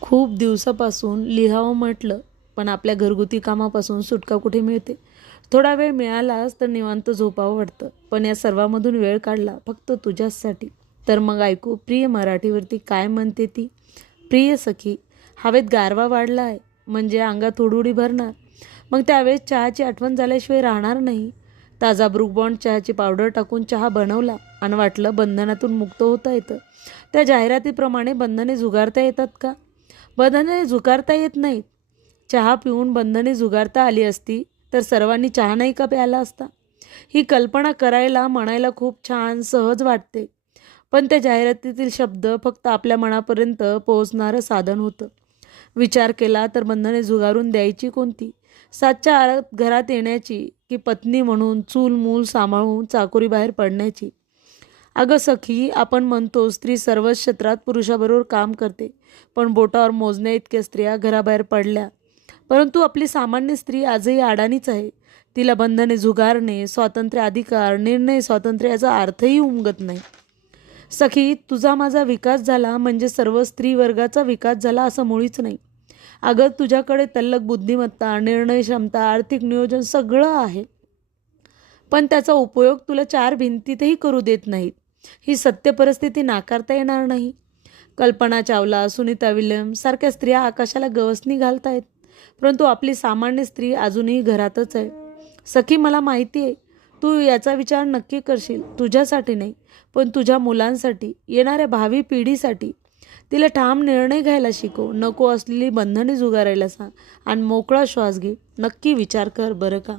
खूप दिवसापासून लिहावं म्हटलं, पण आपल्या घरगुती कामापासून सुटका कुठे मिळते. थोडा वेळ मिळालाच तर निवांत झोपावं वाटतं, पण या सर्वामधून वेळ काढला फक्त तुझ्याचसाठी. तर मग ऐकू प्रिय मराठीवरती काय म्हणते ती. प्रिय सखी, हवेत गारवा वाढला आहे, म्हणजे अंगात हुडहुडी भरणार. मग त्यावेळेस चहाची आठवण झाल्याशिवाय राहणार नाही. ताजा ब्रूक बॉन्ड चहाची पावडर टाकून चहा बनवला आणि वाटलं बंधनातून मुक्त होता येतं. त्या जाहिरातीप्रमाणे बंधने झुगारता येतात का? बंधने झुगारता येत नाहीत. चहा पिऊन बंधने झुगारता आली असती तर सर्वांनी चहा नाही का प्यायला असता? ही कल्पना करायला म्हणायला खूप छान सहज वाटते, पण त्या जाहिरातीतील शब्द फक्त आपल्या मनापर्यंत पोहोचणारं साधन होतं. विचार केला तर बंधने झुगारून द्यायची कोणती? सातच्या आत घरात येण्याची, की पत्नी म्हणून चूल मूल सांभाळून चाकोरी बाहेर पडण्याची? अगं सखी, आपण म्हणतो स्त्री सर्वच क्षेत्रात पुरुषाबरोबर काम करते, पण बोटावर मोजण्या इतक्या स्त्रिया घराबाहेर पडल्या. परंतु आपली सामान्य स्त्री आजही अडाणीच आहे. तिला बंधने झुगारणे, स्वातंत्र्य, अधिकार, निर्णय स्वातंत्र्य याचा अर्थही उमगत नाही. सखी, तुझा माझा विकास झाला म्हणजे सर्व स्त्री वर्गाचा विकास झाला असं मुळीच नाही. अगं, तुझ्याकडे तल्लख बुद्धिमत्ता, निर्णय क्षमता, आर्थिक नियोजन सगळं आहे, पण त्याचा उपयोग तुला चार भिंतीतही करू देत नाहीत. ही सत्य परिस्थिती नाकारता येणार नाही. कल्पना चावला, सुनीता विल्यम्स सारख्या स्त्रिया आकाशाला गवसणी घालतायत, परंतु आपली सामान्य स्त्री अजूनही घरातच आहे. सखी, मला माहिती आहे तू याचा विचार नक्की करशील, तुझ्यासाठी नाही, पण तुझ्या मुलांसाठी, येणाऱ्या भावी पिढीसाठी. तिला ठाम निर्णय घ्यायला शिकव, नको असलेली बंधने झुगारायला सांग आणि मोकळा श्वास घे. नक्की विचार कर बरं का.